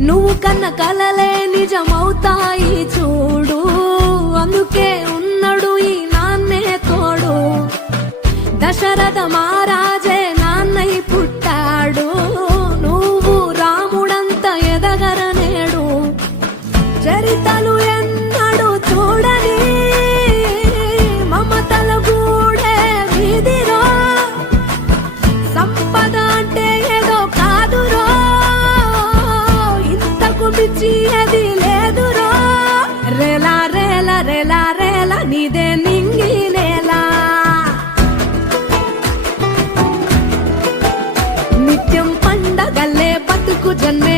నువ్వు కన్న కలలే నిజమవుతాయి చూడు, అందుకే ఉన్నాడు ఈ నాన్నే తోడు. దశరథ మహారాజే నాన్నై పుట్టాడు, నువ్వు రాముడంత ఎదగరనేడు. చరితలు ఎన్నడు చూడని మమతల గూడే వీధిరో, సంపద అంటే ఏదో కాదురో, ఇంతకు మించి అది లేదురో. రేలా రేలా రేలా రేలా నీదే నింగి నేలా, నిత్యం పండగల్లే బతుకు జన్మే